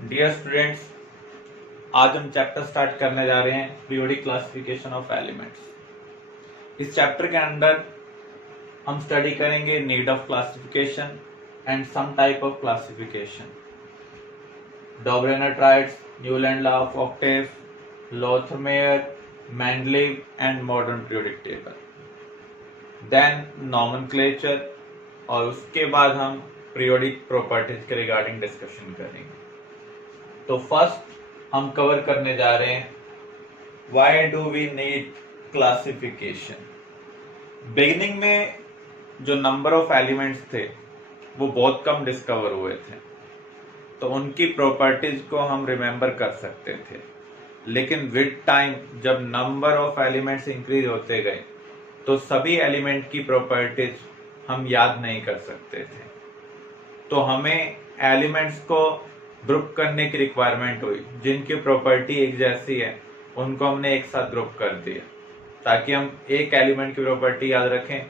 Dear students, आज हम chapter start करने जा रहे हैं पीरियोडिक क्लासिफिकेशन ऑफ एलिमेंट्स। इस चैप्टर के अंदर हम स्टडी करेंगे need of classification and some type of classification, Dobereiner triads, Newland law of octave, Lothar Meyer, Mendeleev and modern periodic table, then nomenclature, और उसके बाद हम पीरियोडिक प्रॉपर्टीज के रिगार्डिंग डिस्कशन करेंगे। तो फर्स्ट हम कवर करने जा रहे हैं why do we need classification. Beginning में जो नंबर ऑफ एलिमेंट्स थे वो बहुत कम डिस्कवर हुए थे, तो उनकी प्रॉपर्टीज को हम रिमेंबर कर सकते थे, लेकिन विद टाइम जब नंबर ऑफ एलिमेंट्स इंक्रीज होते गए तो सभी एलिमेंट की प्रॉपर्टीज हम याद नहीं कर सकते थे। तो हमें एलिमेंट्स को ग्रुप करने की रिक्वायरमेंट हुई, जिनकी प्रॉपर्टी एक जैसी है उनको हमने एक साथ ग्रुप कर दिया ताकि हम एक एलिमेंट की प्रॉपर्टी याद रखें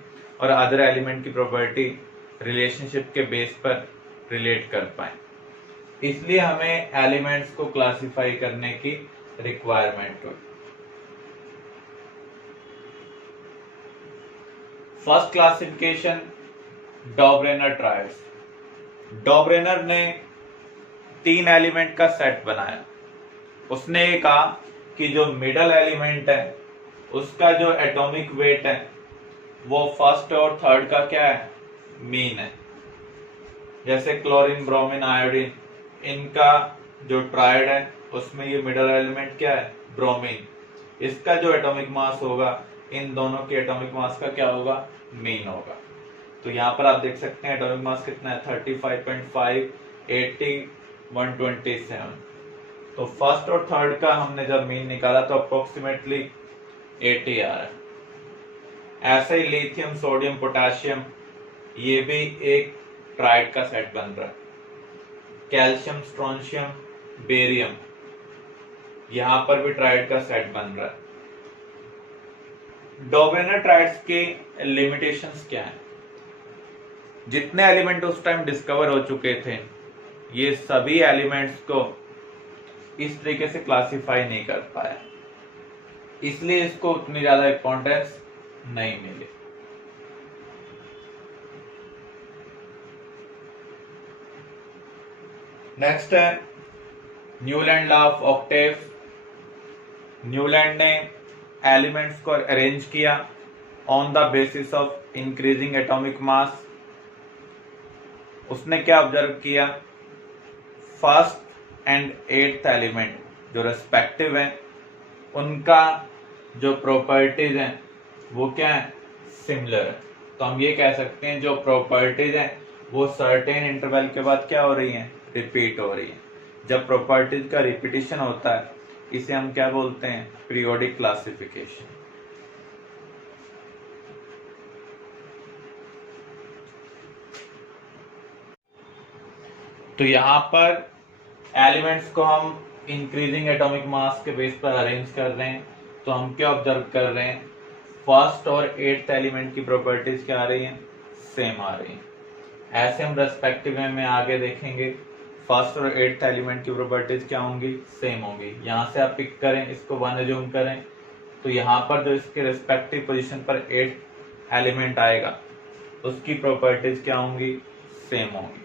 और अदर एलिमेंट की प्रॉपर्टी रिलेशनशिप के बेस पर रिलेट कर पाए। इसलिए हमें एलिमेंट्स को क्लासिफाई करने की रिक्वायरमेंट हुई। First classification, Dobereiner triads. Dobereiner ने 3 एलिमेंट का सेट बनाया। उसने ये कहा कि जो मिडल एलिमेंट है उसका जो एटॉमिक वेट है वो फर्स्ट और थर्ड का क्या है, मीन है। जैसे क्लोरीन, ब्रोमीन, आयोडीन, इनका जो ट्राइड है उसमें ये मिडल एलिमेंट क्या है, ब्रोमीन। इसका जो एटॉमिक मास होगा इन दोनों के एटॉमिक मास का क्या होगा, मीन होगा। तो यहाँ पर आप देख सकते हैं एटॉमिक मास कितना है, 35.5, 80, 127। तो फर्स्ट और थर्ड का हमने जब मीन निकाला तो अप्रोक्सीमेटली 80 आ रहा है। ऐसे ही लिथियम, सोडियम, पोटेशियम, ये भी एक ट्राइड का सेट बन रहा है। कैल्शियम, स्ट्रोंशियम, बेरियम, यहां पर भी ट्राइड का सेट बन रहा है। डॉबरेनर ट्राइड्स की लिमिटेशंस क्या है? जितने एलिमेंट उस टाइम डिस्कवर हो चुके थे ये सभी एलिमेंट्स को इस तरीके से क्लासिफाई नहीं कर पाया, इसलिए इसको उतनी ज्यादा इंपॉर्टेंस नहीं मिली। नेक्स्ट है Newland law of octave. Newland ने एलिमेंट्स को अरेंज किया on the basis of increasing atomic mass. उसने क्या ऑब्जर्व किया, फर्स्ट एंड 8th एलिमेंट जो रेस्पेक्टिव हैं उनका जो प्रॉपर्टीज हैं वो क्या है, सिमिलर है। तो हम ये कह सकते हैं जो प्रॉपर्टीज हैं वो सर्टेन इंटरवल के बाद क्या हो रही हैं, रिपीट हो रही है। जब प्रॉपर्टीज का रिपीटिशन होता है इसे हम क्या बोलते हैं, पीरियोडिक क्लासिफिकेशन। तो यहाँ पर एलिमेंट्स को हम इंक्रीजिंग एटॉमिक मास के बेस पर अरेंज कर रहे हैं। तो हम क्या ऑब्जर्व कर रहे हैं, फर्स्ट और 8th एलिमेंट की प्रॉपर्टीज क्या आ रही हैं, सेम आ रही हैं। ऐसे हम रेस्पेक्टिव में आगे देखेंगे फर्स्ट और 8th एलिमेंट की प्रॉपर्टीज क्या होंगी, सेम होंगी। यहाँ से आप पिक करें, इसको 1 अज्यूम करें, तो यहाँ पर जो इसके रेस्पेक्टिव पोजीशन पर 8th एलिमेंट आएगा उसकी प्रॉपर्टीज क्या होंगी, सेम होंगी।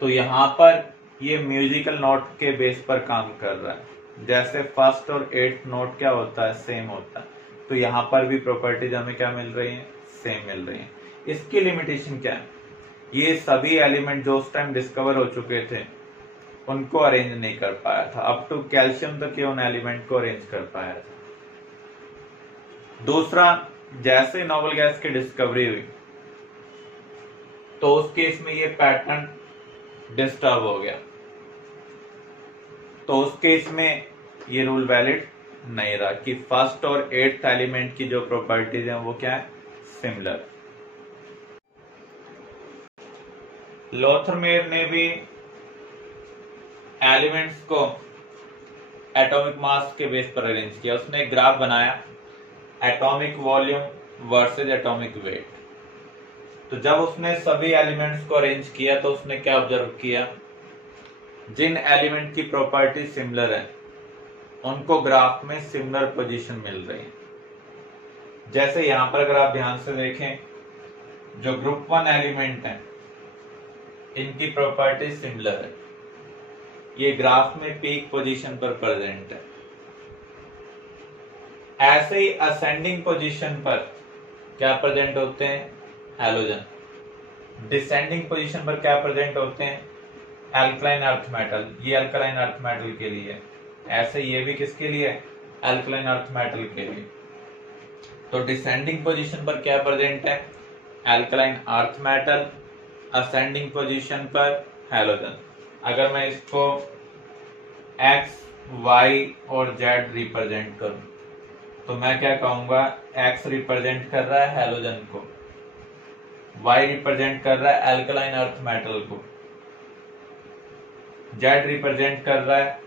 तो यहाँ पर ये म्यूजिकल नोट के बेस पर काम कर रहा है। जैसे फर्स्ट और 8th नोट क्या होता है, सेम होता है, तो यहाँ पर भी प्रॉपर्टीज हमें क्या मिल रही हैं, सेम मिल रही हैं। इसकी लिमिटेशन क्या है, ये सभी एलिमेंट जो उस टाइम डिस्कवर हो चुके थे उनको अरेंज नहीं कर पाया था, अप टू कैल्शियम तक ये उन एलिमेंट को अरेंज कर पाया था। दूसरा, जैसे नोबल गैस की डिस्कवरी हुई तो उस केस में ये पैटर्न डिस्टर्ब हो गया, तो उस केस में ये रूल वैलिड नहीं रहा कि फर्स्ट और 8th एलिमेंट की जो प्रॉपर्टीज हैं वो क्या है, सिमिलर। लोथरमेयर ने भी एलिमेंट्स को एटॉमिक मास के बेस पर अरेंज किया। उसने एक ग्राफ बनाया, atomic volume versus atomic weight. तो जब उसने सभी एलिमेंट्स को अरेंज किया तो उसने क्या ऑब्जर्व किया, जिन एलिमेंट की प्रॉपर्टी सिमिलर है उनको ग्राफ में सिमिलर पोजीशन मिल रही है। जैसे यहां पर अगर आप ध्यान से देखें, जो ग्रुप 1 एलिमेंट है इनकी प्रॉपर्टी सिमिलर है, ये ग्राफ में पीक पोजीशन पर प्रेजेंट है। ऐसे ही असेंडिंग पोजीशन पर क्या प्रेजेंट होते हैं, हैलोजन। डिसेंडिंग पोजीशन पर क्या प्रेजेंट होते हैं, एल्कलाइन अर्थ मेटल। ये अल्कलाइन अर्थ मेटल के लिए, ऐसे ये भी किसके लिए, एल्कलाइन अर्थ मेटल के लिए। तो डिसेंडिंग पोजीशन पर क्या प्रेजेंट है, alkaline earth metal. Ascending position पर हैलोजन। अगर मैं इसको x, y और z रिप्रेजेंट करूं तो मैं क्या कहूंगा, x रिप्रेजेंट कर रहा है हैलोजन को, y रिप्रेजेंट कर रहा है एल्कलाइन अर्थ मेटल को, z रिप्रेजेंट कर रहा है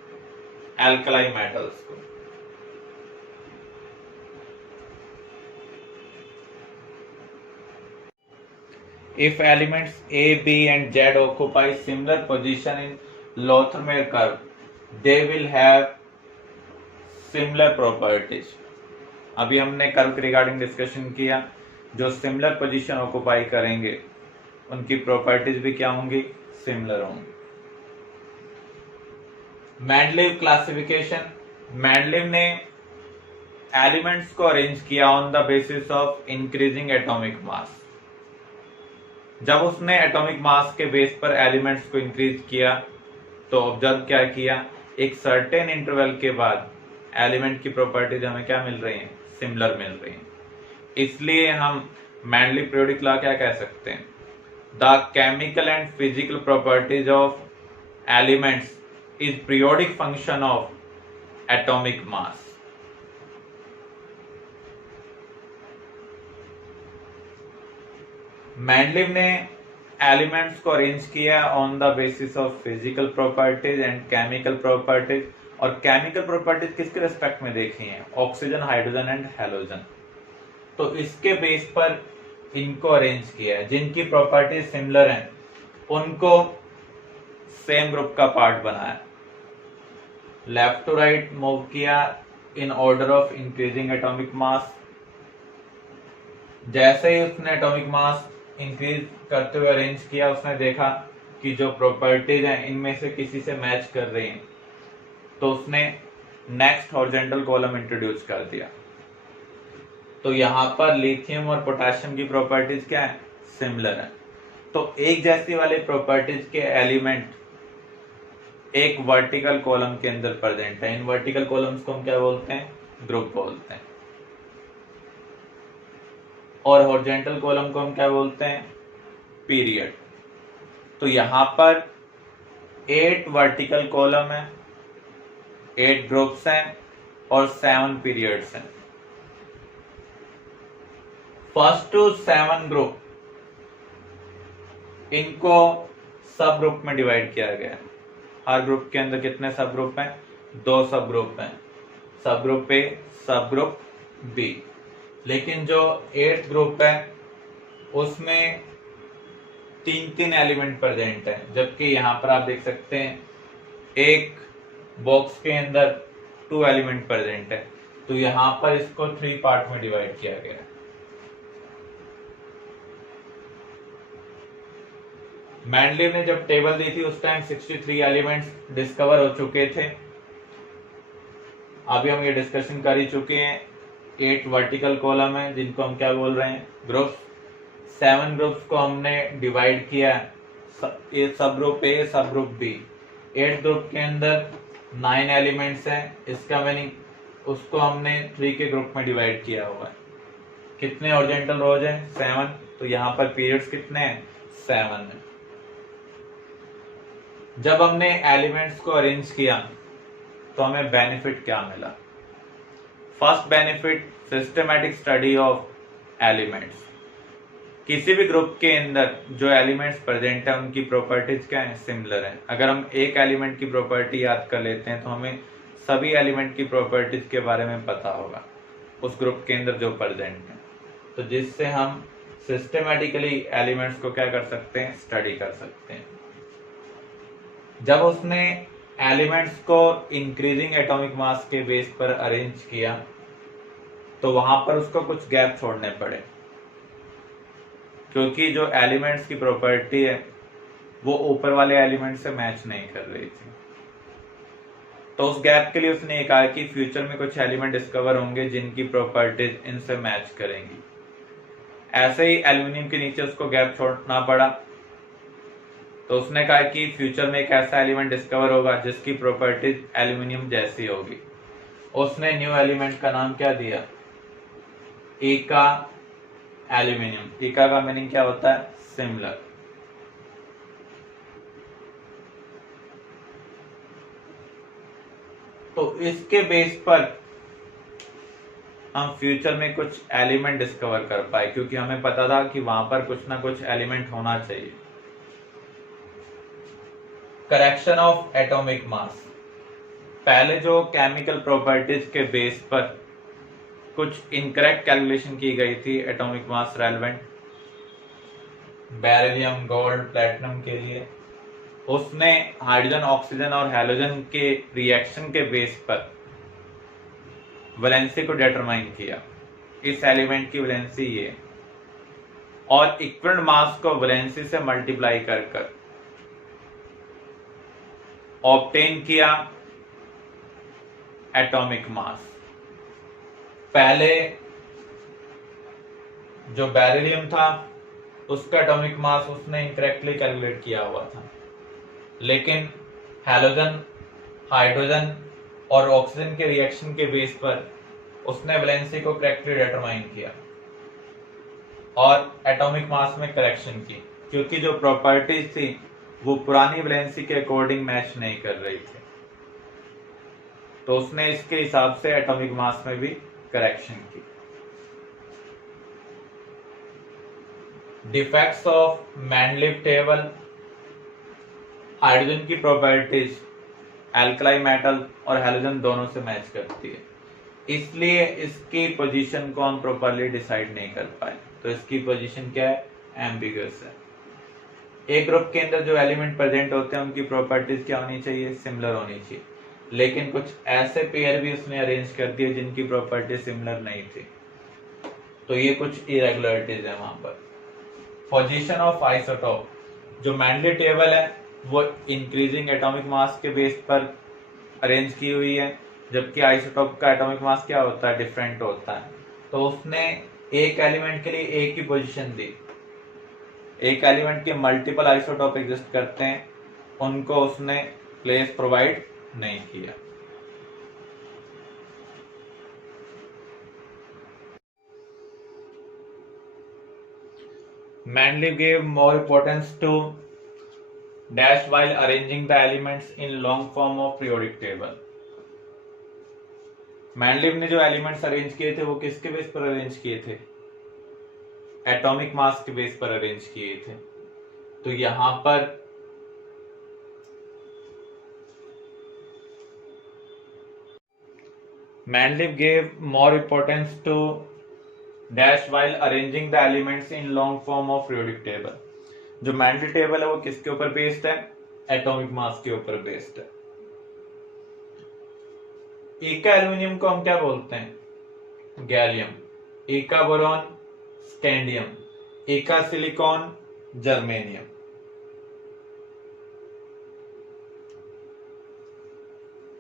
एल्कलाइन मेटल्स को। If elements A, B and Z occupy similar position in Lothermer curve, they will have similar properties. अभी हमने कर्व के रिगार्डिंग डिस्कशन किया, जो सिमिलर पोजीशन ऑक्युपाई करेंगे उनकी प्रॉपर्टीज भी क्या होंगी, सिमिलर होंगी। मेंडलीव क्लासिफिकेशन, मेंडलीव ने एलिमेंट्स को अरेंज किया on the basis of increasing atomic मास। जब उसने एटॉमिक मास के बेस पर एलिमेंट्स को इंक्रीज किया तो ऑब्जर्व क्या किया, एक सर्टेन इंटरवल के बाद एलिमेंट की प्रॉपर्टीज हमें क्या मिल रही हैं, सिमिलर मिल रही हैं। इसलिए हम मेंडलीव पीरियोडिक लॉ क्या कह सकते हैं, the chemical and physical properties of elements is periodic function of atomic mass. Mendeleev ने एलिमेंट्स को अरेंज किया on the basis of physical properties and chemical properties. और केमिकल प्रॉपर्टीज किसके रेस्पेक्ट में देखी हैं, ऑक्सीजन, हाइड्रोजन एंड हैलोजन। तो इसके बेस पर इनको अरेंज किया है, जिनकी प्रॉपर्टीज सिमिलर हैं उनको सेम ग्रुप का पार्ट बनाया, लेफ्ट टू राइट मूव किया in order of increasing atomic मास। जैसे ही उसने एटॉमिक मास इंक्रीज करते हुए अरेंज किया, उसने देखा कि जो प्रॉपर्टीज हैं इनमें से किसी से मैच कर रही हैं, तो उसने नेक्स्ट हॉरिजॉन्टल कॉलम इंट्रोड्यूस कर दिया। तो यहाँ पर लिथियम और पोटेशियम की प्रॉपर्टीज क्या है, सिमिलर है। तो एक जैसी वाले प्रॉपर्टीज के एलिमेंट एक वर्टिकल कॉलम के अंदर प्रेजेंट है। इन वर्टिकल कॉलम्स को हम क्या बोलते हैं, ग्रुप बोलते हैं। और हॉरिजॉन्टल कॉलम को हम क्या बोलते हैं, पीरियड। तो यहां पर 8 वर्टिकल कॉलम है, 8 ग्रुप्स हैं और 7 पीरियड्स हैं। फर्स्ट टू 7 ग्रुप, इनको सब ग्रुप में डिवाइड किया गया है। हर ग्रुप के अंदर कितने सब ग्रुप हैं, 2 सब ग्रुप हैं, सब ग्रुप ए, सब ग्रुप बी। लेकिन जो 8th ग्रुप है उसमें 3 एलिमेंट प्रेजेंट है, जबकि यहां पर आप देख सकते हैं एक बॉक्स के अंदर 2 एलिमेंट प्रेजेंट है। तो यहां पर इसको 3 पार्ट में डिवाइड किया गया है। मेंडलीव ने जब टेबल दी थी उस टाइम 63 एलिमेंट्स डिस्कवर हो चुके थे। अभी हम ये डिस्कशन कर ही चुके हैं, 8 वर्टिकल कॉलम है जिनको हम क्या बोल रहे हैं, ग्रुप्स। 7 ग्रुप्स को हमने डिवाइड किया, सब ग्रुप ए, सब ग्रुप बी। 8 ग्रुप के अंदर 9 एलिमेंट्स हैं, इसका मीनिंग उसको हमने 3 के ग्रुप में डिवाइड किया हुआ है। कितने हॉरिजॉन्टल रोज हैं, 7। तो यहाँ पर पीरियड्स कितने हैं, 7 हैं। जब हमने एलिमेंट्स को अरेंज किया तो हमें बेनिफिट क्या मिला। First benefit, systematic study of elements. किसी भी ग्रुप के अंदर जो एलिमेंट्स प्रेजेंट है उनकी प्रॉपर्टीज क्या है, सिमिलर है। अगर हम एक एलिमेंट की प्रॉपर्टी याद कर लेते हैं तो हमें सभी एलिमेंट की प्रॉपर्टीज के बारे में पता होगा उस ग्रुप के अंदर जो प्रेजेंट है, तो जिससे हम सिस्टमैटिकली एलिमेंट्स को क्या कर सकते हैं, स्टडी कर सकते हैं। जब उसने एलिमेंट्स को इंक्रीजिंग एटॉमिक मास के बेस पर अरेंज किया तो वहां पर उसको कुछ गैप छोड़ने पड़े, क्योंकि जो एलिमेंट्स की प्रॉपर्टी है वो ऊपर वाले एलिमेंट से मैच नहीं कर रही थी। तो उस गैप के लिए उसने कहा कि फ्यूचर में कुछ एलिमेंट डिस्कवर होंगे जिनकी प्रॉपर्टीज इनसे मैच करेंगी। ऐसे ही एल्यूमिनियम के नीचे उसको गैप छोड़ना पड़ा, तो उसने कहा कि फ्यूचर में एक ऐसा एलिमेंट डिस्कवर होगा जिसकी प्रॉपर्टीज एल्यूमिनियम जैसी होगी। उसने न्यू एलिमेंट का नाम क्या दिया? ईका एल्यूमिनियम। ईका का मीनिंग क्या होता है? सिमिलर। तो इसके बेस पर हम फ्यूचर में कुछ एलिमेंट डिस्कवर कर पाए, क्योंकि हमें पता था कि वहां पर कुछ ना कुछ एलिमेंट होना चाहिए। Correction of atomic mass. पहले जो केमिकल प्रॉपर्टीज के बेस पर कुछ इनकरेक्ट कैलकुलेशन की गई थी atomic mass relevant beryllium, gold, platinum के लिए, उसने हाइड्रोजन, ऑक्सीजन और हैलोजन के रिएक्शन के बेस पर वैलेंसी को डिटरमाइन किया। इस एलिमेंट की वैलेंसी ये, और इक्विवेलेंट मास को वैलेंसी से मल्टीप्लाई कर ऑब्टेन किया एटॉमिक मास। पहले जो बेरिलियम था उसका एटॉमिक मास उसने इनकरेक्टली कैलकुलेट किया हुआ था, लेकिन हैलोजन, हाइड्रोजन और ऑक्सीजन के रिएक्शन के बेस पर उसने वैलेंसी को करेक्टली डिटरमाइन किया और एटॉमिक मास में करेक्शन की, क्योंकि जो प्रॉपर्टीज थी वो पुरानी वैलेंसी के अकॉर्डिंग मैच नहीं कर रही थी। तो उसने इसके हिसाब से एटॉमिक मास में भी करेक्शन की। Defects of Mendeleev table. Hydrogen की प्रॉपर्टीज एल्कलाई मेटल और हैलोजन दोनों से मैच करती है, इसलिए इसकी पोजीशन को हम प्रॉपरली डिसाइड नहीं कर पाए। तो इसकी पोजीशन क्या है? एम्बिगुअस है। एक ग्रुप के अंदर जो एलिमेंट प्रेजेंट होते हैं उनकी प्रॉपर्टीज क्या होनी चाहिए? सिमिलर होनी चाहिए, लेकिन कुछ ऐसे पेयर भी उसने अरेंज कर दिए जिनकी प्रॉपर्टी सिमिलर नहीं थी, तो ये कुछ इरेगुलरिटीज है वहां पर। Position of isotope. जो मैंडली टेबल है वो इंक्रीजिंग एटॉमिक मास के बेस पर अरेंज की हुई है, जबकि आइसोटोप का एटॉमिक मास क्या होता है? डिफरेंट होता है। तो उसने एक एलिमेंट के लिए एक ही पोजीशन दी। एक एलिमेंट के मल्टीपल आइसोटोप एग्जिस्ट करते हैं, उनको उसने प्लेस प्रोवाइड नहीं किया। Mendeleev gave more importance to dash while arranging the elements in long form of periodic table. Mendeleev ने जो एलिमेंट्स अरेंज किए थे वो किसके बेस पर अरेंज किए थे? एटॉमिक मास के बेस पर अरेंज किए थे। तो यहां पर Mendeleev gave more importance to dash while arranging the elements in long form of periodic table. जो मैंडली टेबल है वो किसके ऊपर बेस्ड है? एटॉमिक मास के ऊपर बेस्ड है। एका एल्यूमिनियम को हम क्या बोलते हैं? गैलियम। एका बोरॉन स्कैंडियम। एका सिलिकॉन जर्मेनियम।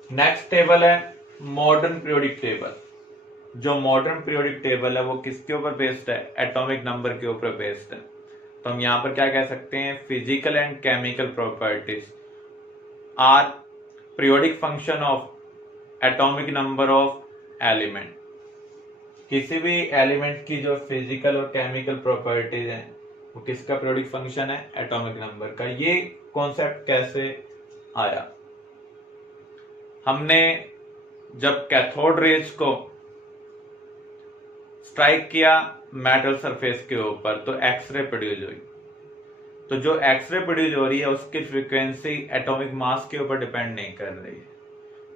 नेक्स्ट टेबल है मॉडर्न पीरियोडिक टेबल। जो मॉडर्न पीरियोडिक टेबल है वो किसके ऊपर बेस्ड है? एटॉमिक नंबर के ऊपर बेस्ड है। तो हम यहां पर क्या कह सकते हैं? Physical and chemical properties are periodic function of atomic number of element. किसी भी एलिमेंट की जो फिजिकल और केमिकल प्रॉपर्टीज हैं वो किसका पीरियोडिक फंक्शन है? एटॉमिक नंबर का। ये कॉन्सेप्ट कैसे आया? हमने जब कैथोड रेज को स्ट्राइक किया मेटल सरफेस के ऊपर तो एक्सरे प्रोड्यूस हुई। तो जो एक्सरे प्रोड्यूस हो रही है उसकी फ्रीक्वेंसी एटॉमिक मास के ऊपर डिपेंड नहीं कर रही है,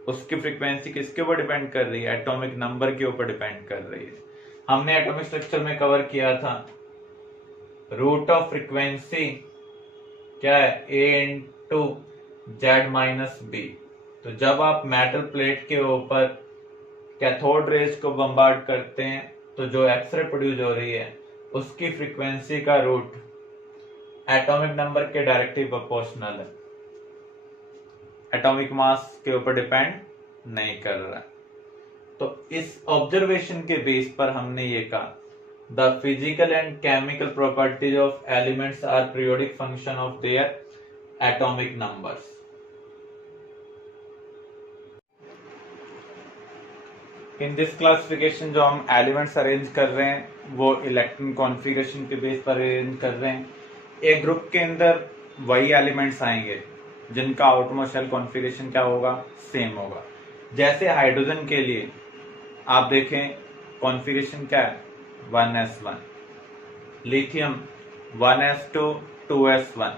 उसकी फ्रीक्वेंसी किसके ऊपर डिपेंड कर रही है? एटॉमिक नंबर के ऊपर डिपेंड कर रही है। हमने एटॉमिक स्ट्रक्चर में कवर किया था रूट ऑफ फ्रीक्वेंसी क्या है? A into Z minus B. तो जब आप मेटल प्लेट के ऊपर कैथोड रेज को बम्बार्ड करते हैं तो जो एक्सरे प्रोड्यूस हो रही है उसकी फ्रीक्वेंसी का रूट एटॉमिक नंबर के डायरेक्टली प्रोपोर्शनल है, एटॉमिक मास के ऊपर डिपेंड नहीं कर रहा है। तो इस ऑब्जर्वेशन के बेस पर हमने ये कहा the physical and chemical properties of elements are periodic function of their atomic numbers. In this classification जो हम एलिमेंट्स अरेंज कर रहे हैं वो इलेक्ट्रॉन कॉन्फ़िगरेशन के बेस पर अरेंज कर रहे हैं। एक ग्रुप के अंदर वही एलिमेंट्स आएंगे जिनका आउटमोस्ट शेल कॉन्फ़िगरेशन क्या होगा, सेम होगा। जैसे हाइड्रोजन के लिए आप देखें कॉन्फ़िगरेशन क्या है 1s1, लिथियम 1s2 2s1,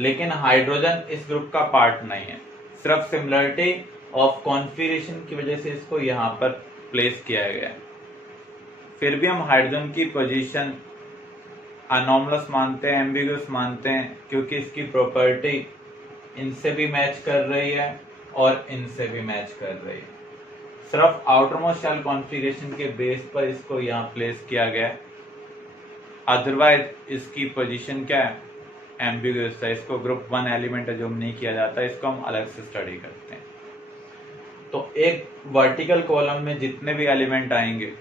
लेकिन हाइड्रोजन इस ग्रुप का पार्ट नहीं है, सिर्फ सिमिलरिटी ऑफ कॉन्फ़िगरेशन की वजह से इसको यहाँ पर प्लेस किया गया है। फिर भी हम हाइड्रोजन की पोजीशन अनोमलस मानते हैं, एम्बिगुअस मानते हैं, क्योंकि इसकी प्रॉपर्टी इनसे भी मैच कर रही है और इनसे भी मैच कर रही है। सिर्फ आउटरमोस्ट शेल कॉन्फ़िगरेशन के बेस पर इसको यहाँ प्लेस किया गया है, अदरवाइज इसकी पोजीशन क्या है, एम्बिगुअस है। इसको ग्रुप 1 एलिमेंट एज्यूम नहीं किया जाता, इसको हम अलग से स्टडी करते हैं। तो एक वर्टिकल कॉलम में जितने भी एलिमेंट आएंगे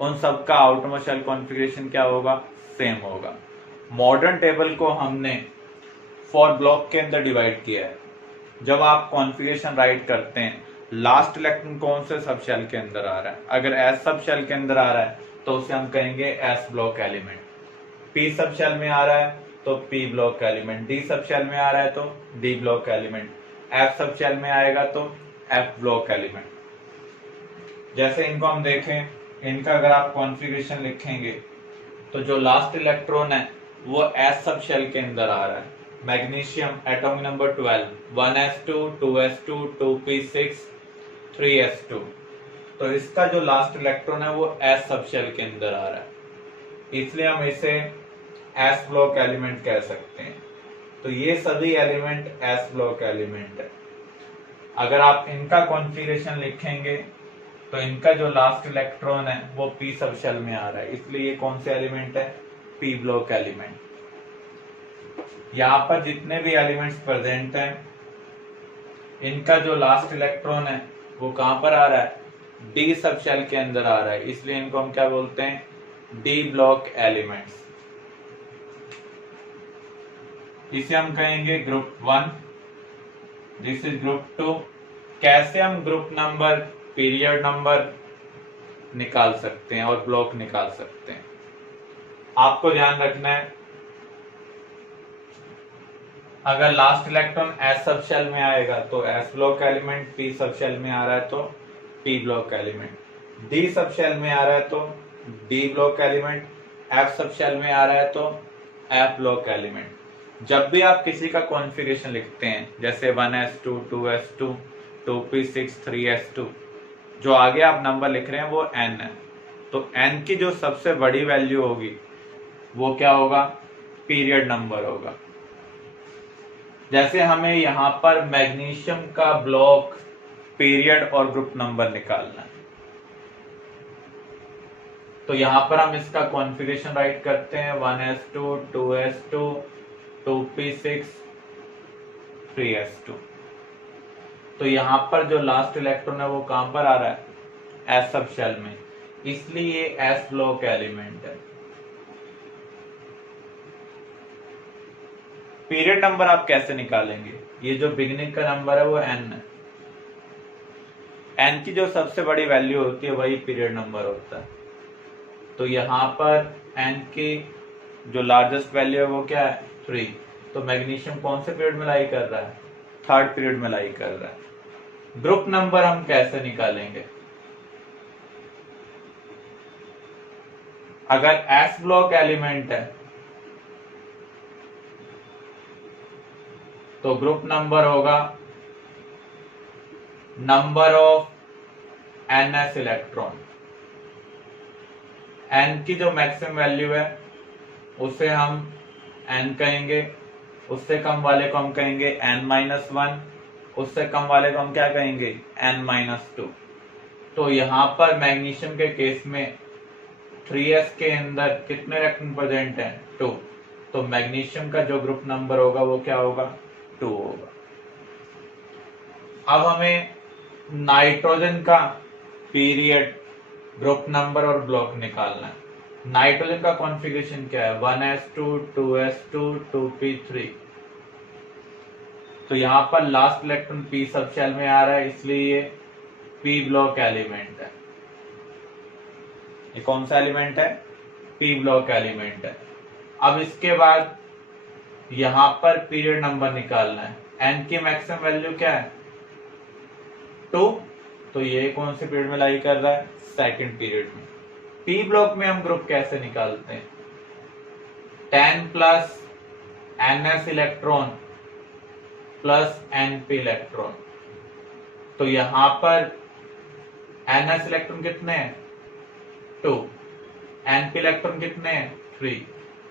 उन सब का आउटरमोस्ट शेल कॉन्फ़िगरेशन क्या होगा, सेम होगा। मॉडर्न टेबल को हमने 4 ब्लॉक के अंदर डिवाइड किया है। जब आप कॉन्फ़िगरेशन राइट करते हैं लास्ट इलेक्ट्रॉन कौन से सब शेल के अंदर आ रहा है, अगर एस सब शेल के अंदर आ रहा है तो उसे हम कहेंगे S block element, P sub shell में आ रहा है तो P block element, D sub shell में आ रहा है तो D block element, F sub shell में आएगा तो एफ ब्लॉक एलिमेंट। जैसे इनको हम देखें, इनका अगर आप कॉन्फ़िगरेशन लिखेंगे तो जो लास्ट इलेक्ट्रॉन है वो एस सब शेल के अंदर आ रहा है। Magnesium atomic number 12, 1s2 2s2 2p6 3s2। तो इसका जो लास्ट इलेक्ट्रॉन है वो एस सब शेल के अंदर आ रहा है, इसलिए हम इसे एस ब्लॉक एलिमेंट कह सकते हैं। तो ये सभी एलिमेंट एस ब्लॉक एलिमेंट है। अगर आप इनका कॉन्फ़िगरेशन लिखेंगे तो इनका जो लास्ट इलेक्ट्रॉन है वो पी सब शेल में आ रहा है, इसलिए ये कौन से एलिमेंट है, पी ब्लॉक एलिमेंट। यहाँ पर जितने भी एलिमेंट्स प्रेजेंट हैं इनका जो लास्ट इलेक्ट्रॉन है वो कहां पर आ रहा है, डी सब शेल के अंदर आ रहा है, इसलिए इनको हम क्या बोलते हैं, डी ब्लॉक एलिमेंट्स। इसे हम कहेंगे ग्रुप 1, दिस इज ग्रुप 2। कैसे हम ग्रुप नंबर, पीरियड नंबर निकाल सकते हैं और ब्लॉक निकाल सकते हैं, आपको ध्यान रखना है। अगर last electron S sub shell में आएगा तो S block element, P sub shell में आ रहा है तो P block element, D sub shell में आ रहा है तो D block element, F sub shell में आ रहा है तो एफ ब्लॉक एलिमेंट। जब भी आप किसी का कॉन्फ़िगरेशन लिखते हैं जैसे 1s2 2s2 2p6 3s2, जो आगे आप नंबर लिख रहे हैं वो n है, तो n की जो सबसे बड़ी वैल्यू होगी वो क्या होगा, पीरियड नंबर होगा। जैसे हमें यहाँ पर मैग्नीशियम का ब्लॉक, पीरियड और ग्रुप नंबर निकालना है, तो यहाँ पर हम इसका कॉन्फ़िगरेशन राइट करते हैं 1s2 2s2 2p6 3s2। तो यहाँ पर जो लास्ट इलेक्ट्रॉन है वो कहां पर आ रहा है, एस सब शेल में, इसलिए ये एस ब्लॉक एलिमेंट है। पीरियड नंबर आप कैसे निकालेंगे, ये जो बिगिनिंग का नंबर है वो n है, n की जो सबसे बड़ी वैल्यू होती है वही पीरियड नंबर होता है। तो यहाँ पर n की जो लार्जेस्ट वैल्यू है वो क्या है, 3। तो मैग्नीशियम कौन से पीरियड में लाई कर रहा है, थर्ड पीरियड में लाई कर रहा है। ग्रुप नंबर हम कैसे निकालेंगे, अगर एस ब्लॉक एलिमेंट है तो ग्रुप नंबर होगा number of ns electron. n की जो मैक्सिमम वैल्यू है उसे हम n कहेंगे, उससे कम वाले को हम कहेंगे n-1, उससे कम वाले को हम क्या कहेंगे n-2। तो यहाँ पर मैग्नीशियम के केस में 3s के अंदर कितने इलेक्ट्रॉन प्रेजेंट हैं 2, तो मैग्नीशियम का जो ग्रुप नंबर होगा वो क्या होगा 2 होगा। अब हमें नाइट्रोजन का पीरियड, ग्रुप नंबर और ब्लॉक निकालना है। नाइट्रोजन का कॉन्फ़िगरेशन क्या है 1s2 2s2 2p3। तो यहाँ पर last electron p sub shell में आ रहा है, इसलिए ये p ब्लॉक एलिमेंट है। ये कौन सा एलिमेंट है p ब्लॉक एलिमेंट है। अब इसके बाद यहाँ पर पीरियड नंबर निकालना है। n की मैक्सिमम वैल्यू क्या है 2, तो ये कौन से पीरियड में लाई कर रहा है सेकंड पीरियड में। p ब्लॉक में हम ग्रुप कैसे निकालते हैं 10 plus ns electron plus np electron. तो यहां पर ns इलेक्ट्रॉन कितने हैं 2, np इलेक्ट्रॉन कितने हैं 3।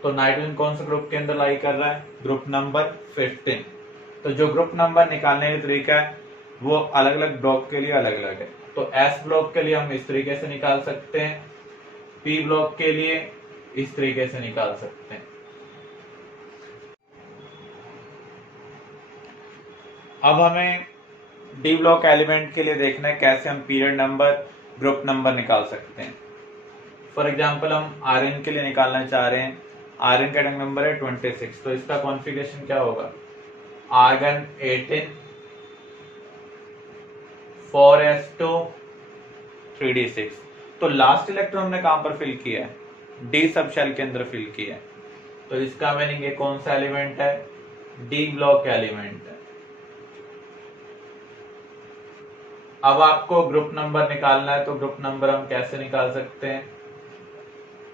तो नाइट्रोजन कौन से ग्रुप के अंदर लाई कर रहा है ग्रुप नंबर 15। तो जो ग्रुप नंबर निकालने का तरीका है वो अलग अलग ब्लॉक के लिए अलग अलग है। तो s ब्लॉक के लिए हम इस तरीके से निकाल सकते हैं, p ब्लॉक के लिए इस तरीके से निकाल सकते हैं। अब हमें डी ब्लॉक एलिमेंट के लिए देखना है कैसे हम पीरियड नंबर, ग्रुप नंबर निकाल सकते हैं। फॉर एग्जांपल हम आर्यन के लिए निकालना चाह रहे हैं, आर्यन का एटॉमिक नंबर है 26, तो इसका कॉन्फ़िगरेशन क्या होगा आर्गन 18 4s2 3d6। तो लास्ट इलेक्ट्रॉन हमने कहां पर फिल किया है डी सब शेल के अंदर फिल किया है, तो इसका मीनिंग ये कौन सा एलिमेंट है डी ब्लॉक एलिमेंट है। अब आपको ग्रुप नंबर निकालना है, तो ग्रुप नंबर हम कैसे निकाल सकते हैं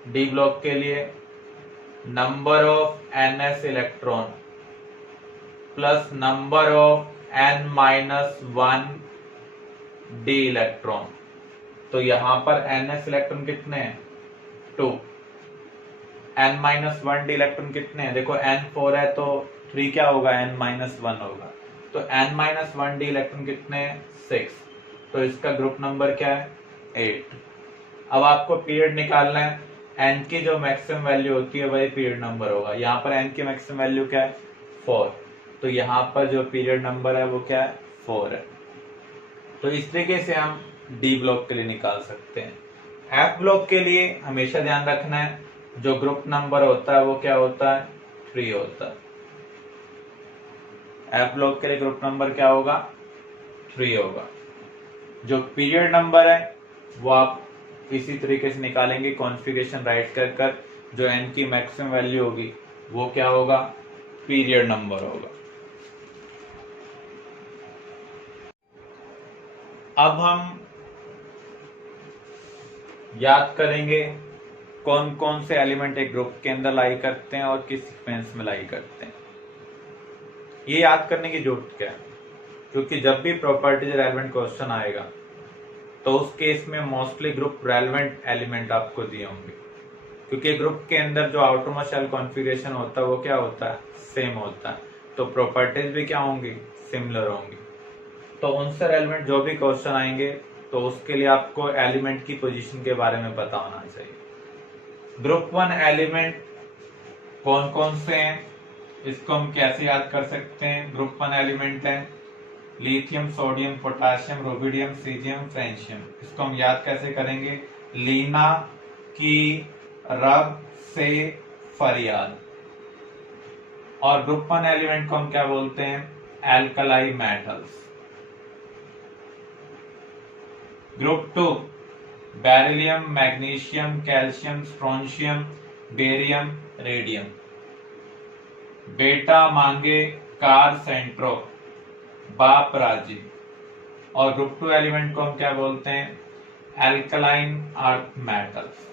डी ब्लॉक के लिए number of ns electron plus number of n-1 D electron. तो यहां पर ns इलेक्ट्रॉन कितने हैं 2, n-1 डी इलेक्ट्रॉन कितने हैं देखो n4 है तो 3 क्या होगा n-1 होगा। तो n-1 डी इलेक्ट्रॉन कितने हैं 6, तो इसका ग्रुप नंबर क्या है 8। अब आपको पीरियड निकालना है, n की जो मैक्सिमम वैल्यू होती है वही पीरियड नंबर होगा। यहाँ पर n की मैक्सिमम वैल्यू क्या है 4, तो यहाँ पर जो पीरियड नंबर है वो क्या है 4 है। तो इस तरीके से हम डी ब्लॉक के लिए निकाल सकते हैं। एफ ब्लॉक के लिए हमेशा ध्यान रखना है जो ग्रुप नंबर होता है वो क्या होता है 3 होता है। एफ ब्लॉक के लिए ग्रुप नंबर क्या होगा 3 होगा। जो पीरियड नंबर है वो आप इसी तरीके से निकालेंगे, कॉन्फ़िगरेशन राइट कर कर जो n की मैक्सिमम वैल्यू होगी वो क्या होगा पीरियड नंबर होगा। अब हम याद करेंगे कौन कौन से एलिमेंट एक ग्रुप के अंदर लाई करते हैं और किस सीक्वेंस में लाई करते हैं। ये याद करने की जरूरत क्या है, क्योंकि जब भी प्रॉपर्टीज रेलेवेंट क्वेश्चन आएगा तो उस केस में मोस्टली ग्रुप रेलेवेंट एलिमेंट आपको दिए होंगे, क्योंकि ग्रुप के अंदर जो आउटरमोस्ट शेल कॉन्फ़िगरेशन होता है वो क्या होता है सेम होता है, तो प्रॉपर्टीज भी क्या होंगी सिमिलर होंगी। तो उनसे रेलेवेंट जो भी क्वेश्चन आएंगे तो उसके लिए आपको एलिमेंट की पोजीशन के बारे में पता होना चाहिए। ग्रुप 1 एलिमेंट कौन कौन से हैं, इसको हम कैसे याद कर सकते हैं। ग्रुप 1 एलिमेंट है lithium, sodium, potassium, rubidium, caesium, francium. इसको हम याद कैसे करेंगे लीना की रब से फरियाद। और ग्रुप 1 एलिमेंट को हम क्या बोलते हैं alkali metals. Group 2 beryllium, magnesium, calcium, strontium, barium, radium. बेटा मांगे कार सेंट्रो, बाप राजी। और ग्रुप 2 एलिमेंट को हम क्या बोलते हैं एल्कलाइन अर्थ मेटल्स।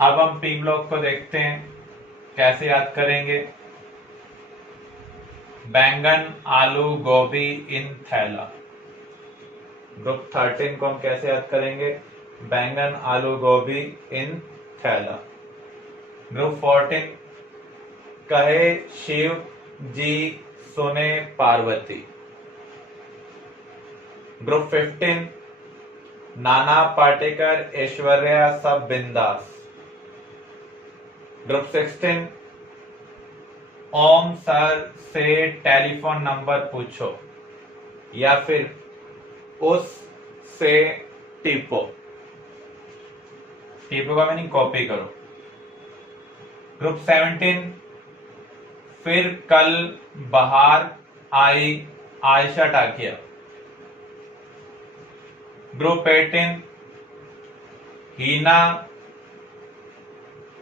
अब हम पी ब्लॉक को देखते हैं कैसे याद करेंगे। बैंगन, आलू, गोभी इन थैला। ग्रुप 13 को हम कैसे याद करेंगे बैंगन आलू गोभी इन थैला। ग्रुप 14 कहे शिव जी सुने पार्वती। ग्रुप 15 नाना पाटेकर ऐश्वर्या सब बिंदास। ग्रुप 16 ओम सर से टेलीफोन नंबर पूछो या फिर उस से टिपो। टिपो का मीनिंग कॉपी करो। ग्रुप 17 फिर कल बाहर आई आयशा टाकिया। ग्रुप 18 हीना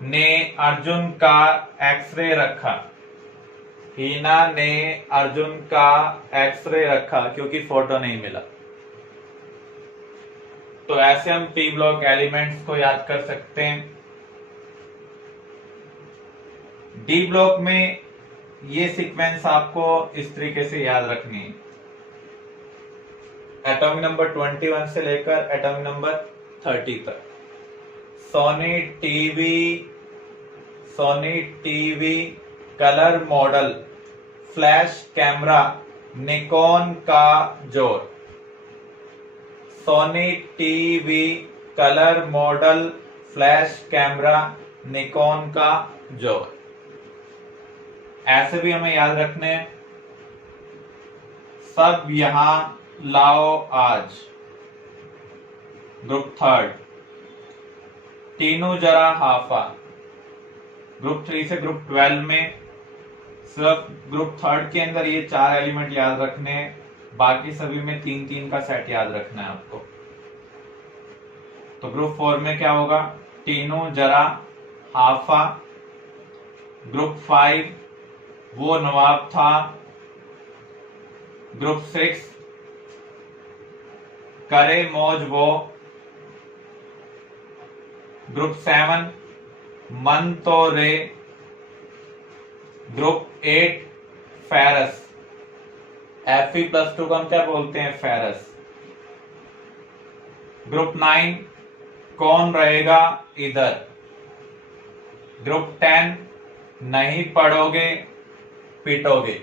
ने अर्जुन का एक्सरे रखा। हीना ने अर्जुन का एक्सरे रखा क्योंकि फोटो नहीं मिला। तो ऐसे हम पी ब्लॉक एलिमेंट्स को याद कर सकते हैं। डी ब्लॉक में ये सीक्वेंस आपको इस तरीके से याद रखनी है। एटॉमिक नंबर 21 से लेकर एटॉमिक नंबर 30 तक। Sony TV colour model flash camera Nikon का जोर। Sony TV colour model flash camera Nikon का जोर। ऐसे भी हमें याद रखने हैं। सब यहां लाओ आज। ग्रुप 3 तीनों जरा हाफा। ग्रुप 3 से ग्रुप 12 में सिर्फ ग्रुप 3 के अंदर ये 4 एलिमेंट याद रखने हैं, बाकी सभी में 3-3 का सेट याद रखना है आपको। तो ग्रुप 4 में क्या होगा? तीनों जरा हाफा। ग्रुप 5 वो नवाब था। ग्रुप 6 करे मौज वो। ग्रुप 7 मन तो रे। Group 8 ferrous. Fe+2 को हम क्या बोलते हैं? फेरस। ग्रुप 9 कौन रहेगा इधर। ग्रुप 10 नहीं पढ़ोगे पीटोगे।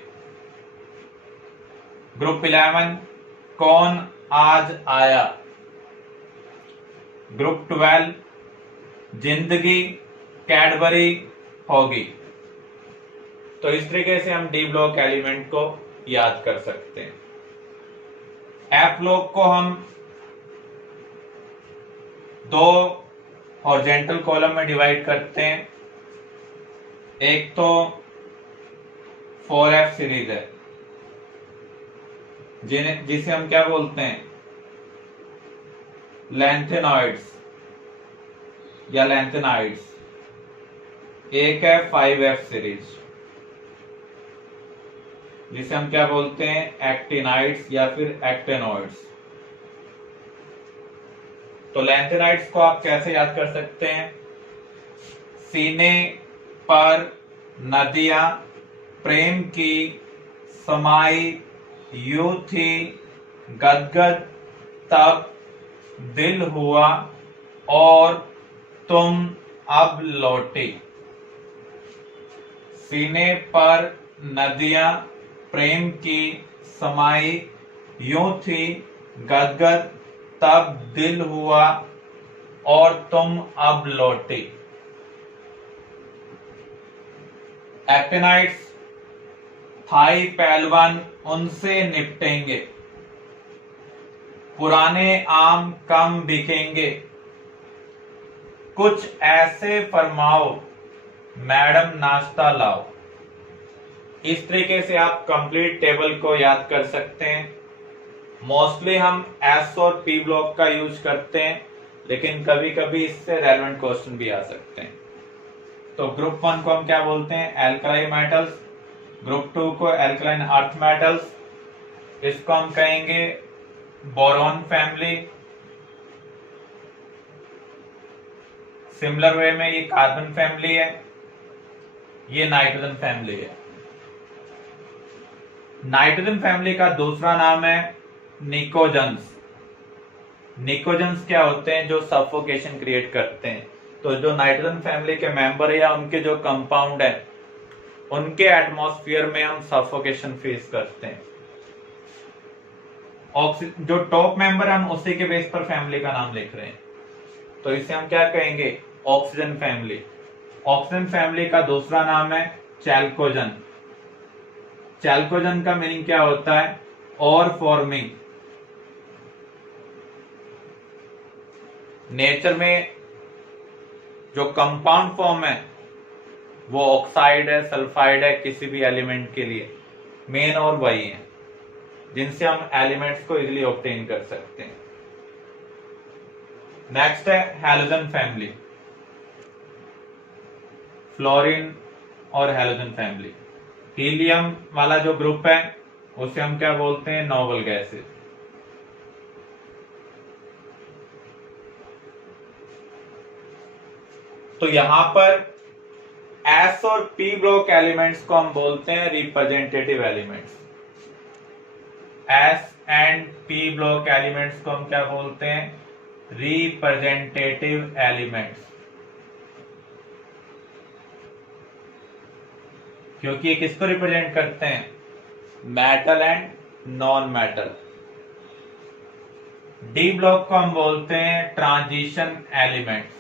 ग्रुप 11 कौन आज आया। ग्रुप 12 जिंदगी कैडबरी होगी। तो इस तरीके से हम डी ब्लॉक एलिमेंट को याद कर सकते हैं। एफ ब्लॉक को हम 2 हॉरिजॉन्टल कॉलम में डिवाइड करते हैं। एक तो 4F सीरीज है जिसे हम क्या बोलते हैं? लेंथेनॉइड्स या लेंथेनाइड्स। एक है 5F सीरीज जिसे हम क्या बोलते हैं? एक्टिनाइड्स या फिर एक्टेनॉइड्स। तो लेंथेनाइड्स को आप कैसे याद कर सकते हैं? सीने पर नदियां प्रेम की समाई यूं थी गदगद तब दिल हुआ और तुम अब लौटी। सीने पर नदियां प्रेम की समाई यूं थी गदगद तब दिल हुआ और तुम अब लौटी। एक्टिनाइड्स थाई पहलवान उनसे निपटेंगे। पुराने आम कम बिकेंगे। कुछ ऐसे फरमाओ मैडम नाश्ता लाओ। इस तरीके से आप कंप्लीट टेबल को याद कर सकते हैं। मोस्टली हम एस और पी ब्लॉक का यूज करते हैं, लेकिन कभी कभी इससे रेलेवेंट क्वेश्चन भी आ सकते हैं। तो ग्रुप 1 को हम क्या बोलते हैं? Alkali metals. ग्रुप 2 को एल्कलाइन अर्थ मेटल्स। इसको हम कहेंगे बोरॉन फैमिली। सिमिलर वे में ये कार्बन फैमिली है, ये नाइट्रोजन फैमिली है। नाइट्रोजन फैमिली का दूसरा नाम है निकोजन्स। निकोजेंस क्या होते हैं? जो सफोकेशन क्रिएट करते हैं। तो जो नाइट्रोजन फैमिली के मेंबर है या उनके जो कंपाउंड है, उनके एटमॉस्फेयर में हम सफोकेशन फेस करते हैं। जो टॉप मेंबर है हम उसी के बेस पर फैमिली का नाम लिख रहे हैं, तो इसे हम क्या कहेंगे? Oxygen family. ऑक्सीजन फैमिली का दूसरा नाम है चैल्कोजन। चैल्कोजन का मीनिंग क्या होता है? और फॉर्मिंग। नेचर में जो कंपाउंड फॉर्म है वो ऑक्साइड है, सल्फाइड है, किसी भी एलिमेंट के लिए मेन और वही है जिनसे हम एलिमेंट्स को इजीली ऑब्टेन कर सकते हैं। नेक्स्ट है हैलोजन फैमिली। फ्लोरीन और हैलोजन फैमिली। हीलियम वाला जो ग्रुप है उसे हम क्या बोलते हैं? Noble gases. तो यहां पर एस और पी ब्लॉक एलिमेंट्स को हम बोलते हैं representative elements. S and P block elements को हम क्या बोलते हैं? Representative elements. क्योंकि ये किसको रिप्रेजेंट करते हैं? Metal and non metal. D block को हम बोलते हैं ट्रांजिशन एलिमेंट्स।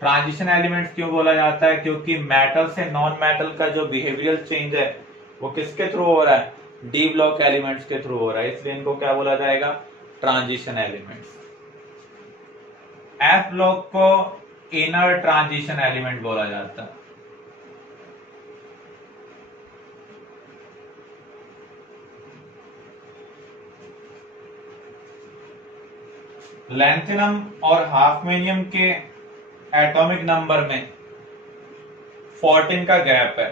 ट्रांजिशन एलिमेंट्स क्यों बोला जाता है? क्योंकि मेटल से नॉन मेटल का जो बिहेवियरल चेंज है वो किसके थ्रू हो रहा है? डी ब्लॉक एलिमेंट्स के थ्रू हो रहा है, इसलिए इनको क्या बोला जाएगा? Transition elements. एफ ब्लॉक को इनर ट्रांजिशन एलिमेंट बोला जाता है। लैंथियम और हाफमेनियम के एटॉमिक नंबर में 14 का गैप है,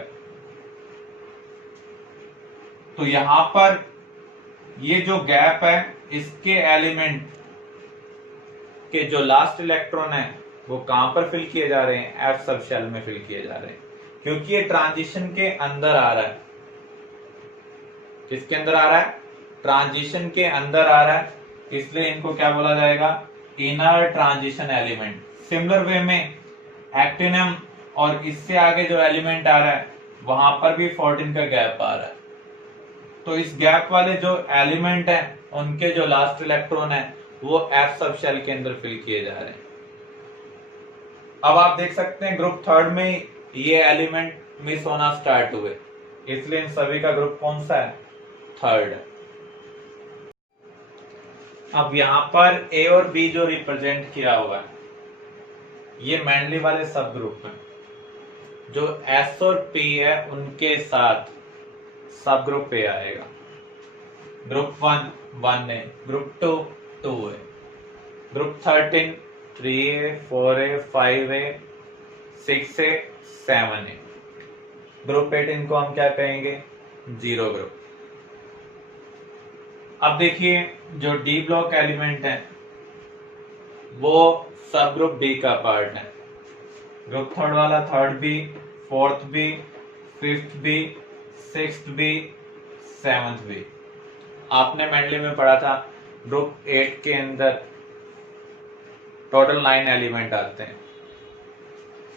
तो यहां पर ये जो गैप है इसके एलिमेंट के जो लास्ट इलेक्ट्रॉन है वो कहां पर फिल किए जा रहे हैं? एफ सब शेल में फिल किए जा रहे हैं, क्योंकि ये ट्रांजिशन के अंदर आ रहा है। किसके अंदर आ रहा है? ट्रांजिशन के अंदर आ रहा है, इसलिए इनको क्या बोला जाएगा? Inner transition element. Similar way में एक्टिनियम और इससे आगे जो एलिमेंट आ रहा है वहां पर भी 14 का गैप आ रहा है, तो इस गैप वाले जो एलिमेंट है उनके जो लास्ट इलेक्ट्रॉन है वो एफ सब शेल के अंदर फिल किए जा रहे हैं। अब आप देख सकते हैं ग्रुप थर्ड में ये एलिमेंट मिस होना स्टार्ट हुए, इसलिए इन सभी का ग्रुप कौन सा है? थर्ड है। अब यहां पर ए और बी जो रिप्रेजेंट किया हुआ है ये मैनली वाले सब ग्रुप हैं। जो एस और पी है उनके साथ सब ग्रुप ए आएगा। ग्रुप 1 1 है, ग्रुप 2 2 है, ग्रुप 13 3 है, 4 है, 5 है, 6 है, 7 है। ग्रुप 8 इनको हम क्या कहेंगे? Zero group. अब देखिए जो डी ब्लॉक एलिमेंट है वो सब ग्रुप बी का पार्ट है। ग्रुप थर्ड वाला third B, fourth B, fifth B, sixth B, seventh B. आपने मेंडली में पढ़ा था ग्रुप 8 के अंदर टोटल 9 एलिमेंट आते हैं,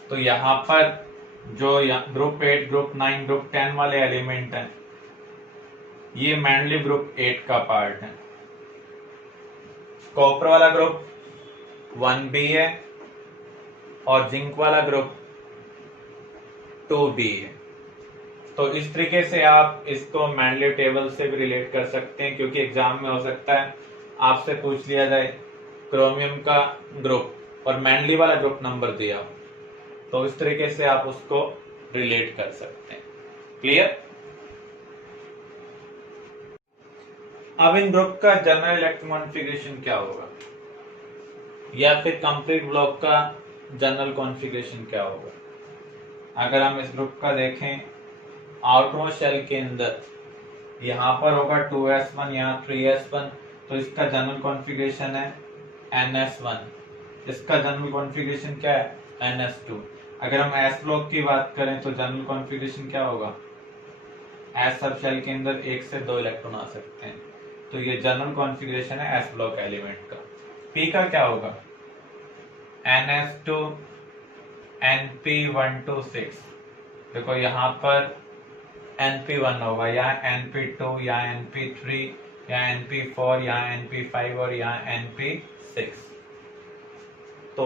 तो यहां पर जो ग्रुप 8, ग्रुप 9, ग्रुप 10 वाले एलिमेंट हैं ये मेनली ग्रुप 8 का पार्ट है। कॉपर वाला ग्रुप 1b है और जिंक वाला ग्रुप 2b है। तो इस तरीके से आप इसको मेंडली टेबल से भी रिलेट कर सकते हैं, क्योंकि एग्जाम में हो सकता है आपसे पूछ लिया जाए क्रोमियम का ग्रुप और मेंडली वाला ग्रुप नंबर दिया हो, तो इस तरीके से आप उसको रिलेट कर सकते हैं। क्लियर? अब इन ग्रुप का जनरल इलेक्ट्रॉन कॉन्फ़िगरेशन क्या होगा, या फिर कंप्लीट ब्लॉक का जनरल कॉन्फ़िगरेशन क्या होगा? अगर हम इस ग्रुप का देखें, आउटर शेल के अंदर यहाँ पर होगा 2s1, यहाँ 3s1, तो इसका जनरल कॉन्फ़िगरेशन है ns1। इसका जनरल कॉन्फ़िगरेशन क्या है? ns2। अगर हम s ब्लॉक की बात करें तो जनरल कॉन्फ़िगरेशन क्या होगा? एस सब शेल के अंदर 1 से 2 इलेक्ट्रॉन आ सकते हैं। तो ये जनरल कॉन्फ़िगरेशन है एस ब्लॉक एलिमेंट का। पी का क्या होगा? NS2 NP126। देखो यहाँ पर NP1 होगा, या NP2 या NP3 या NP4 या NP5 और या NP6। तो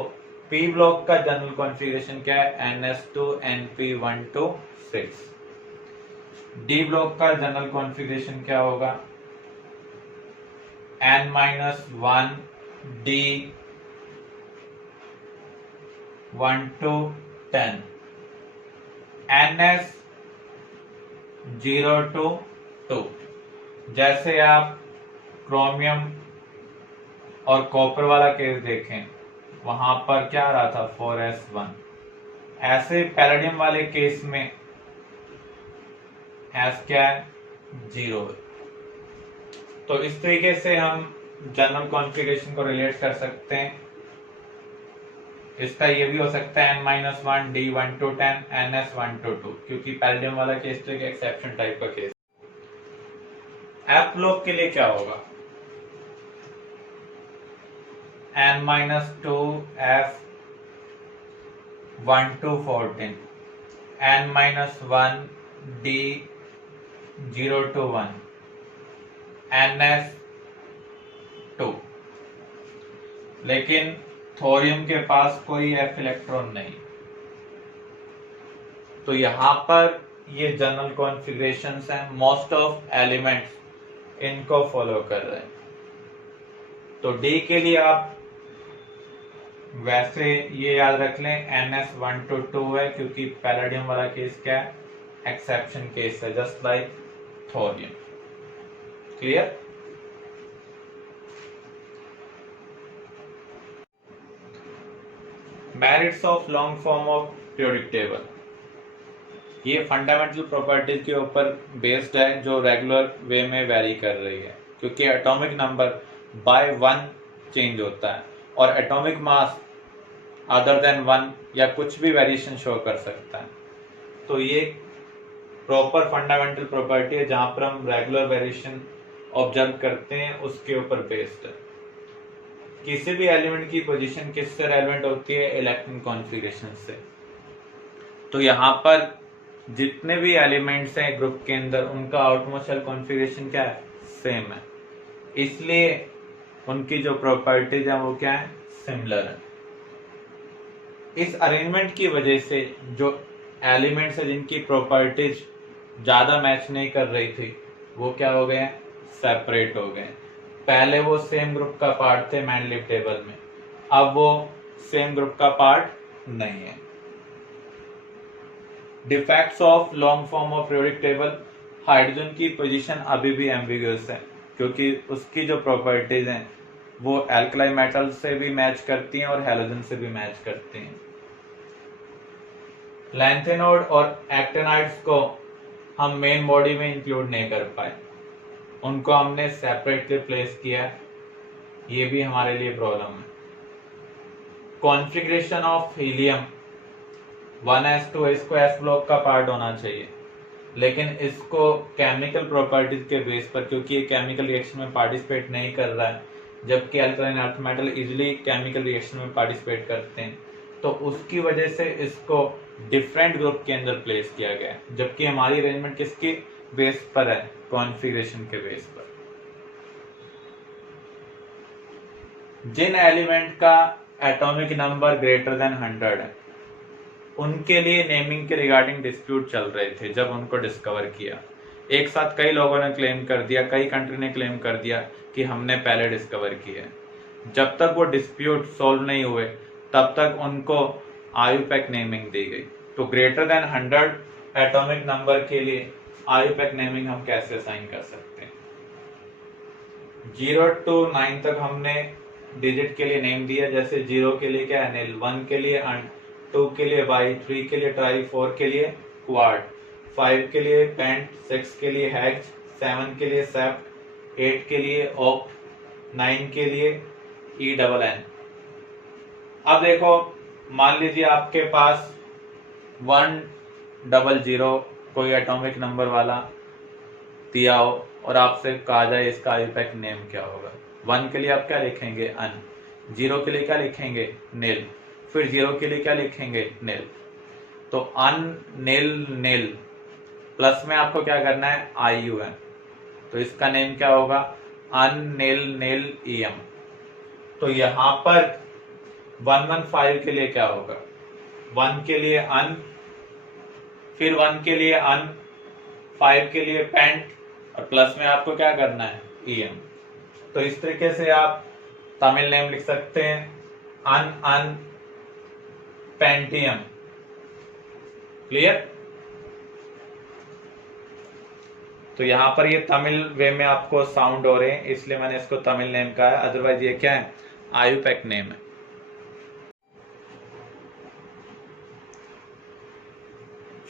P ब्लॉक का जनरल कॉन्फ़िगरेशन क्या है? NS2 NP126। डी ब्लॉक का जनरल कॉन्फ़िगरेशन क्या होगा? N-1 D 1 to 10 NS 0 to 2। जैसे आप क्रोमियम और कॉपर वाला केस देखें, वहां पर क्या आ रहा था? 4s1। ऐसे पैलेडियम वाले केस में एस क्या है? 0। तो इस तरीके से हम जनरल कॉन्फ़िगरेशन को रिलेट कर सकते हैं। इसका ये भी हो सकता है N-1 D 1 to 10 NS 1 to 2, क्योंकि पैलेडियम वाला केस तो एक एक्सेप्शन टाइप का केस। एफ ब्लॉक के लिए क्या होगा? N-2 F 1 to 14 N-1 D 0 to 1 NS 2। लेकिन थोरियम के पास कोई एफ इलेक्ट्रॉन नहीं, तो यहां पर ये जनरल कॉन्फ़िगरेशंस हैं। मोस्ट ऑफ एलिमेंट्स इनको फॉलो कर रहे हैं। तो डी के लिए आप वैसे ये याद रख लें NS 1 to 2 है, क्योंकि पैलेडियम वाला केस क्या है? एक्सेप्शन केस है, just like thorium. Clear? Merits of long form of periodic table. ये फंडामेंटल प्रॉपर्टीज के ऊपर बेस्ड है जो रेगुलर वे में वेरी कर रही है, क्योंकि एटॉमिक नंबर बाय 1 चेंज होता है और एटॉमिक मास अदर देन 1 या कुछ भी वेरिएशन शो कर सकता है। तो ये प्रॉपर फंडामेंटल प्रॉपर्टी है जहां पर हम रेगुलर वेरिएशन ऑब्जर्व करते हैं, उसके ऊपर बेस्ड है। किसी भी एलिमेंट की पोजीशन किससे रेलेवेंट होती है? इलेक्ट्रॉन कॉन्फ़िगरेशन से। तो यहाँ पर जितने भी एलिमेंट्स हैं ग्रुप के अंदर, उनका आउटमोस्ट शेल कॉन्फ़िगरेशन क्या है? सेम है, इसलिए उनकी जो प्रॉपर्टीज है वो क्या है? सिमिलर है। इस अरेंजमेंट की वजह से जो एलिमेंट्स है जिनकी प्रॉपर्टीज ज्यादा मैच नहीं कर रही थी, वो क्या हो गए? सेपरेट हो गए। पहले वो सेम ग्रुप का पार्ट थे मैंडलीव टेबल में, अब वो सेम ग्रुप का पार्ट नहीं है। Defects of long form of periodic table. Hydrogen की पोजीशन अभी भी एम्बिगुअस है, क्योंकि उसकी जो प्रॉपर्टीज हैं वो एल्कलाई मेटल से भी मैच करती हैं और हैलोजन से भी मैच करती हैं। लैंथेनोड और एक्टिनाइड्स को हम मेन बॉडी में इंक्लूड नहीं कर पाए, उनको हमने सेपरेटली प्लेस किया, ये भी हमारे लिए प्रॉब्लम है। कॉन्फ़िगरेशन ऑफ हीलियम 1s2, इसको एस ब्लॉक का पार्ट होना चाहिए, लेकिन इसको केमिकल प्रॉपर्टीज के बेस पर, क्योंकि ये केमिकल रिएक्शन में पार्टिसिपेट नहीं कर रहा है, जबकि alkaline earth metal easily chemical reaction में पार्टिसिपेट करते हैं, तो उसकी वजह से इसको डिफरेंट ग्रुप के अंदर प्लेस किया गया है। जबकि हमारी अरेंजमेंट किसकी बेस पर है? कॉन्फ़िगरेशन के बेस पर। जिन एलिमेंट का एटॉमिक नंबर ग्रेटर देन 100 है, उनके लिए नेमिंग के रिगार्डिंग डिस्प्यूट चल रहे थे जब उनको डिस्कवर किया। एक साथ कई लोगों ने क्लेम कर दिया, कई कंट्री ने क्लेम कर दिया कि हमने पहले डिस्कवर किया। जब तक वो डिस्प्यूट सॉल्व नहीं हुए तब तक उनको आयुपैक नेमिंग दी गई। तो ग्रेटर देन 100 एटॉमिक नंबर के लिए आयुपैक नेमिंग हम कैसे असाइन कर सकते हैं? 0 to 9 तक हमने डिजिट के लिए नेम दिया, जैसे 0 के लिए क्या है? अनिल, 1 के लिए अन, 2 के लिए बाई, 3 के लिए ट्राई, 4 के लिए क्वाड, 5 के लिए पेंट, 6 के लिए हैक्स, 7 के लिए सेप्ट, 8 के लिए ऑक्ट, 9 के लिए ENN। अब देखो, मान लीजिए आपके पास 100 कोई एटॉमिक नंबर वाला दिया हो और आपसे कहा जाए इसका आयुपैक नेम क्या होगा। 1 के लिए आप क्या लिखेंगे, अन। 0 के लिए क्या लिखेंगे, नील। फिर 0 के लिए क्या लिखेंगे, नील। तो अन नील नील प्लस में आपको क्या करना है, IUN। तो इसका नेम क्या होगा, अन नील नील EM। तो यहां पर 115 के लिए क्या होगा, 1 के लिए अन, फिर 1 के लिए अन, 5 के लिए पेंट, और प्लस में आपको क्या करना है, EM। तो इस तरीके से आप तमिल नेम लिख सकते हैं, अन अन पेंटियम। क्लियर। तो यहां पर ये तमिल वे में आपको साउंड हो रहे हैं, इसलिए मैंने इसको तमिल नेम कहा है, अदरवाइज ये क्या है, आयुपैक नेम है।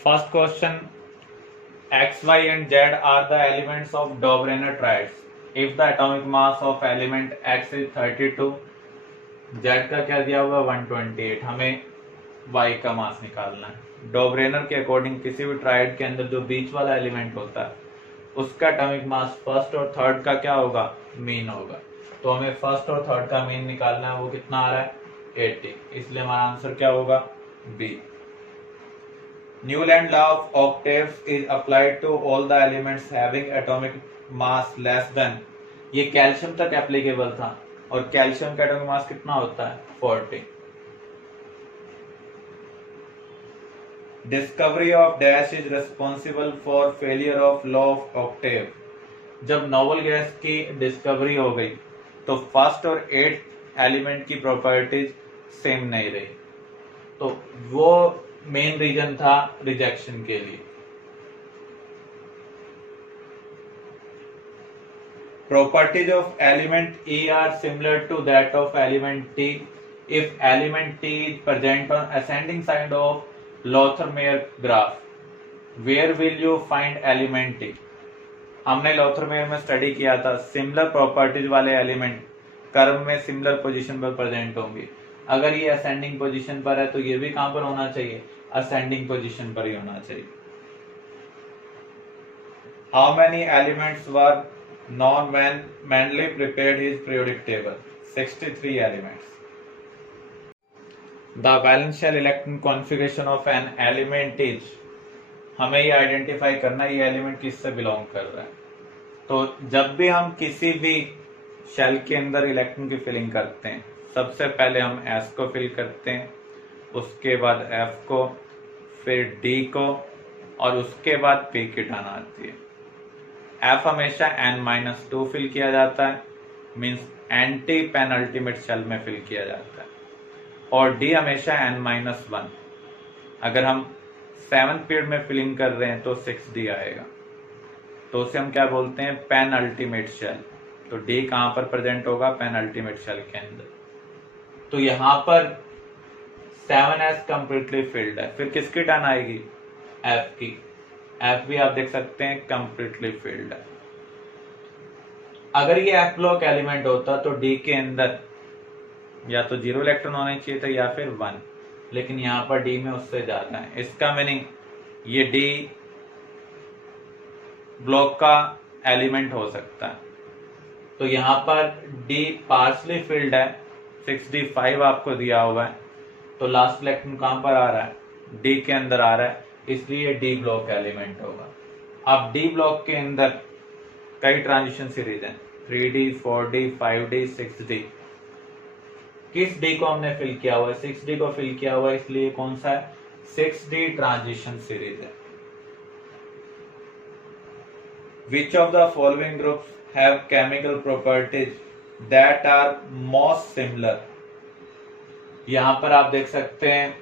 First question, X, Y and Z are the elements of Doberener triads. If the atomic mass of element X is 32, Z का क्या दिया हुआ 128, हमें Y का मास निकालना है। डोबरेनर के अकॉर्डिंग किसी भी ट्राइड के अंदर जो बीच वाला एलिमेंट होता है उसका एटॉमिक मास फर्स्ट और थर्ड का क्या होगा, मीन होगा। तो हमें फर्स्ट और थर्ड का मीन निकालना है, वो कितना आ रहा है, 80, इसलिए हमारा आंसर क्या होगा, B. Newland law of octaves is applied to all the elements having atomic mass less than, ये कैल्शियम तक एप्लीकेबल था, और कैल्शियम का एटॉमिक मास कितना होता है, 40। Discovery of dash is responsible for failure of law of octave. जब noble gas की डिस्कवरी हो गई तो फर्स्ट और 8th एलिमेंट की प्रॉपर्टीज सेम नहीं रही, तो वो मेन रीजन था रिजेक्शन के लिए। Properties of element E are similar to that of element T if element T is present on ascending side of Lothermeyer graph. Where will you find element T? हमने लॉथरमेयर में study किया था, similar properties वाले element curve में similar position पर present होंगे। अगर ये असेंडिंग पोजीशन पर है तो ये भी कहां पर होना चाहिए, असेंडिंग पोजीशन पर ही होना चाहिए। How many elements were known when Mendeleev prepared his periodic table? 63 elements. The valence electron configuration of an element is, हमें ये आइडेंटिफाई करना है ये एलिमेंट किससे बिलोंग कर रहा है। तो जब भी हम किसी भी शेल के अंदर इलेक्ट्रॉन की फिलिंग करते हैं, सबसे पहले हम S को फिल करते हैं, उसके बाद F को, फिर D को, और उसके बाद P की टर्न आती है। F हमेशा N-2 फिल किया जाता है, मींस एंटी पेनल्टीमेट शेल में फिल किया जाता है, और D हमेशा N-1। अगर हम 7th पीरियड में फिलिंग कर रहे हैं तो 6D आएगा, तो उसे हम क्या बोलते हैं, पेनल्टीमेट शेल। तो D कहां पर प्रेजेंट होगा, पेनल्टीमेट शेल के अंदर। तो यहां पर 7S कंप्लीटली फिल्ड है, फिर किसकी टर्न आएगी, F की। F भी आप देख सकते हैं कंप्लीटली फिल्ड है। अगर ये F ब्लॉक एलिमेंट होता तो D के अंदर या तो 0 इलेक्ट्रॉन होने चाहिए था या फिर 1, लेकिन यहाँ पर D में उससे ज्यादा है। इसका मीनिंग ये D ब्लॉक का एलिमेंट हो सकता है। तो यहाँ पर D पार्शली फिल्ड है, 6D5 आपको दिया हुआ है, तो लास्ट इलेक्ट्रॉन कहां पर आ रहा है, D के अंदर आ रहा है, इसलिए D ब्लॉक एलिमेंट होगा। अब D ब्लॉक के अंदर कई ट्रांजिशन सीरीज हैं, 3D, 4D, 5D, 6D। किस D को हमने फिल किया हुआ है, 6D को फिल किया हुआ है, इसलिए कौन सा है, 6D ट्रांजिशन सीरीज है। Which of the following groups have chemical properties that are most similar? यहां पर आप देख सकते हैं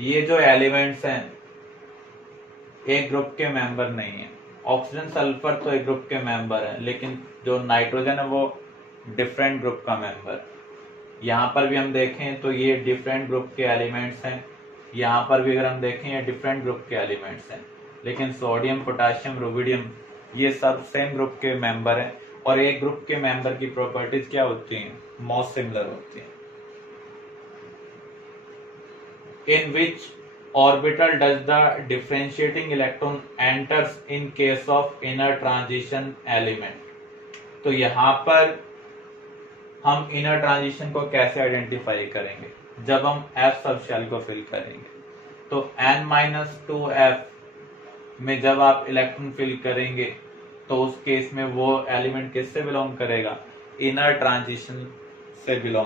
ये जो एलिमेंट्स हैं एक ग्रुप के मेंबर नहीं है। ऑक्सीजन सल्फर तो एक ग्रुप के मेंबर है, लेकिन जो नाइट्रोजन है वो डिफरेंट ग्रुप का मेंबर। यहाँ पर भी हम देखें तो ये डिफरेंट ग्रुप के एलिमेंट्स हैं, यहाँ पर भी अगर हम देखें ये डिफरेंट ग्रुप के एलिमेंट्स हैं, लेकिन सोडियम, पोटाशियम, रुबिडियम ये सब सेम ग्रुप के मेंबर हैं, और एक ग्रुप के मेंबर की प्रॉपर्टीज क्या होती हैं, मोस्ट सिमिलर होती हैं। In which orbital does the differentiating electron enters in case of inner transition element. तो यहाँ पर हम इनर ट्रांजिशन को कैसे आइडेंटिफाई करेंगे, जब हम F सब शेल को फिल करेंगे। तो N-2F में जब आप इलेक्ट्रॉन फिल करेंगे तो उस केस में वो एलिमेंट किससे बिलोंग करेगा, इनर ट्रांजिशन से बिलोंग